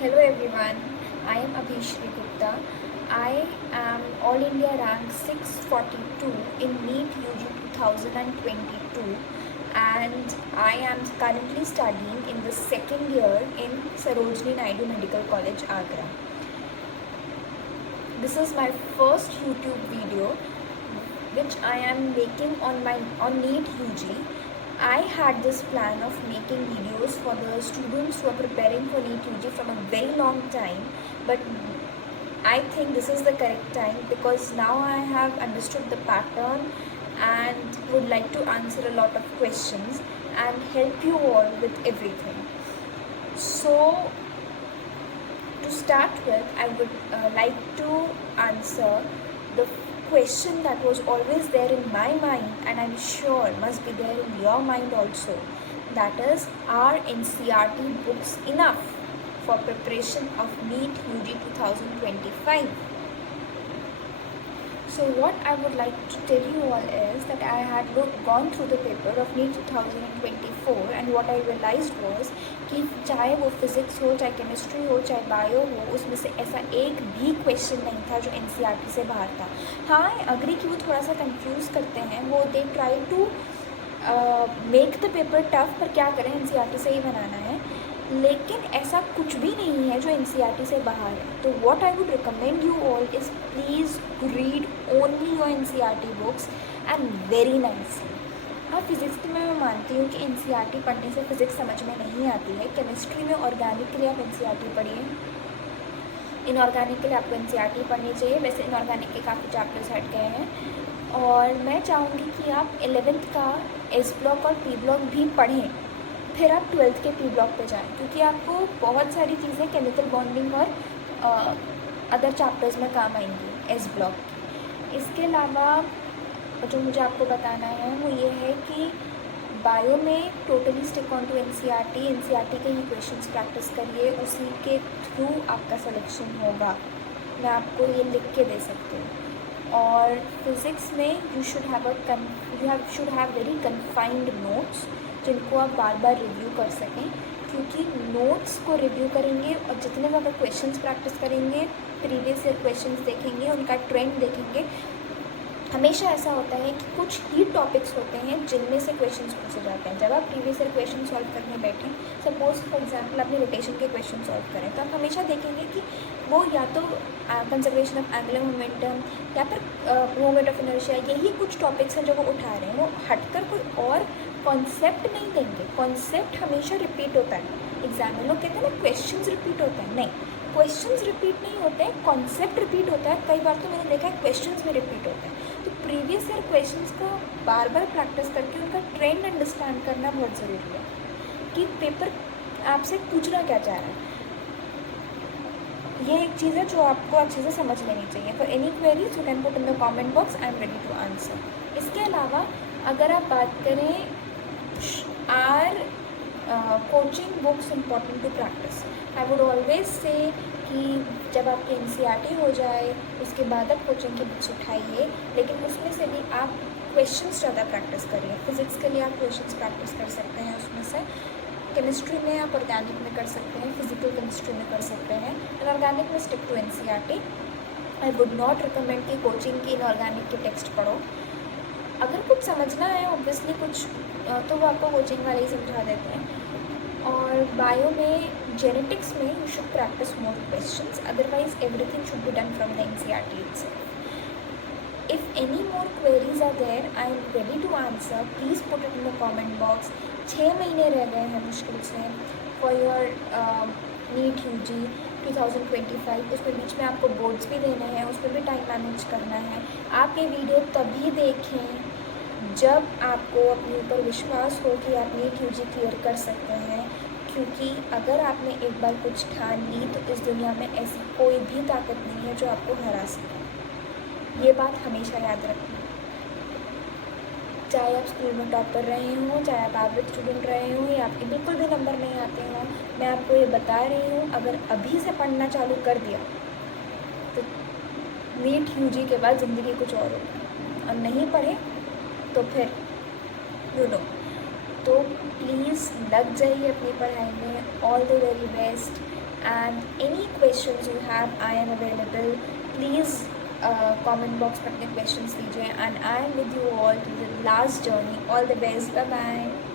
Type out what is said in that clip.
Hello everyone, I am Abhishri Gupta. I am All India rank 642 in NEET UG 2022 and I am currently studying in the second year in Sarojini Naidu Medical College, Agra. This is my first YouTube video which I am making on NEET UG. I had this plan of making videos for the students who are preparing for NEET UG from a very long time, but I think this is the correct time because now I have understood the pattern and would like to answer a lot of questions and help you all with everything. So to start with, I would like to answer the question that was always there in my mind and I'm sure must be there in your mind also. That is, are NCERT books enough for preparation of NEET UG 2025? So what I would like to tell you all is that I had gone through the paper of NEET 2024 and what I realized was कि चाहे वो physics हो, चाहे chemistry हो, चाहे bio हो, उसमें से ऐसा एक भी क्वेश्चन नहीं था जो NCERT से बाहर था. हाँ, अग्री कि वो थोड़ा सा कंफ्यूज करते हैं, वो they try to make the paper tough, पर क्या करें, NCERT से ही बनाना है. लेकिन ऐसा कुछ भी नहीं है जो NCERT से बाहर है. तो what I would recommend you all is please read only your NCERT books and very nicely. हाँ, फिज़िक्स की मैं मानती हूँ कि NCERT पढ़ने से फिज़िक्स समझ में नहीं आती है. केमिस्ट्री में ऑर्गेनिक के लिए आप NCERT पढ़िए, इनऑर्गेनिक के लिए आपको NCERT पढ़नी चाहिए. वैसे इनऑर्गेनिक के काफ़ी चैप्टर्स हट गए हैं और मैं चाहूँगी कि आप 11th का एस ब्लॉक और पी ब्लॉक भी पढ़ें, फिर आप 12th के पी ब्लॉक पे जाएं, क्योंकि आपको बहुत सारी चीज़ें केमिकल बॉन्डिंग और अदर चैप्टर्स में काम आएंगी एस ब्लॉक की. इसके अलावा जो मुझे आपको बताना है वो ये है कि बायो में totally stick on to NCERT के ही क्वेश्चंस प्रैक्टिस करिए, उसी के थ्रू आपका सिलेक्शन होगा. मैं आपको ये लिख के दे सकती हूँ. और फिज़िक्स में you should have very confined notes जिनको आप बार बार रिव्यू कर सकें, क्योंकि नोट्स को रिव्यू करेंगे और जितने ज़्यादा क्वेश्चंस प्रैक्टिस करेंगे, प्रीवियस ईयर क्वेश्चंस देखेंगे, उनका ट्रेंड देखेंगे. हमेशा ऐसा होता है कि कुछ ही टॉपिक्स होते हैं जिनमें से क्वेश्चंस पूछे जाते हैं. जब आप प्रीवियस ईयर क्वेश्चन सॉल्व करने बैठें, सपोज फॉर एग्जांपल आपने रोटेशन के क्वेश्चन सॉल्व करें, तो आप हमेशा देखेंगे कि वो या तो कंजर्वेशन ऑफ एंगुलर मोमेंटम या फिर मोमेंट ऑफ इनर्शिया, यही कुछ टॉपिक्स हैं जो वो उठा रहे हैं. वो हटकर कोई और कॉन्सेप्ट नहीं देंगे. कॉन्सेप्ट हमेशा रिपीट होता है. एग्जाम में लोग कहते हैं ना क्वेश्चंस रिपीट होते हैं, नहीं, क्वेश्चंस रिपीट नहीं होते हैं, कॉन्सेप्ट रिपीट होता है. कई बार तो मैंने देखा है क्वेश्चंस भी रिपीट होते हैं. तो प्रीवियस ईयर क्वेश्चंस को बार बार प्रैक्टिस करके उनका ट्रेंड अंडरस्टैंड करना बहुत ज़रूरी है कि पेपर आपसे पूछना क्या चाह रहा है. ये एक चीज़ है जो आपको अच्छे से समझ लेनी चाहिए. For any queries you can put in the comment box, I am ready to answer. इसके अलावा अगर आप बात करें, are coaching books important to practice, I would always say कि जब आपकी NCERT हो जाए उसके बाद आप कोचिंग की बुक्स उठाइए, लेकिन उसमें से भी आप क्वेश्चंस ज़्यादा प्रैक्टिस करिए. फिज़िक्स के लिए आप क्वेश्चंस प्रैक्टिस कर सकते हैं उसमें से, केमिस्ट्री में आप ऑर्गेनिक में कर सकते हैं, फिजिकल केमिस्ट्री में कर सकते हैं. इनऑर्गेनिक में stick to NCERT. I would not recommend कि कोचिंग की इनऑर्गेनिक के टेक्स्ट पढ़ो. अगर कुछ समझना है ऑब्वियसली कुछ, तो वो आपको कोचिंग वाले ही समझा देते हैं. और बायो में, जेनेटिक्स में you should practice more questions, otherwise everything should be done from the NCERT itself. If any more queries are there, I am ready to answer. Please put it in the comment box. 6 महीने रह गए हैं मुश्किल से for your NEET UG 2025. उसमें बीच में आपको boards भी देने हैं, उसमें भी टाइम मैनेज करना है. आप ये वीडियो तभी देखें जब आपको अपने ऊपर विश्वास हो कि आप NEET UG क्लियर कर सकते हैं, क्योंकि अगर आपने एक बार कुछ ठान ली तो इस दुनिया में ऐसी कोई भी ताकत नहीं है जो आपको हरा सके. ये बात हमेशा याद रखना. चाहे आप स्कूल में टॉप कर रहे हों, चाहे आप एवरेज स्टूडेंट रहे हों या आपके बिल्कुल भी नंबर नहीं आते हों, मैं आपको ये बता रही हूँ, अगर अभी से पढ़ना चालू कर दिया तो NEET UG के बाद ज़िंदगी कुछ और होगी, और नहीं पढ़े तो फिर यू नो. तो प्लीज़ लग जाइए अपनी पढ़ाई में. All the very best. And any questions you have, I am available. Please comment box में अपने questions दीजिए, and I am with you all to the last journey. All the best. Bye bye.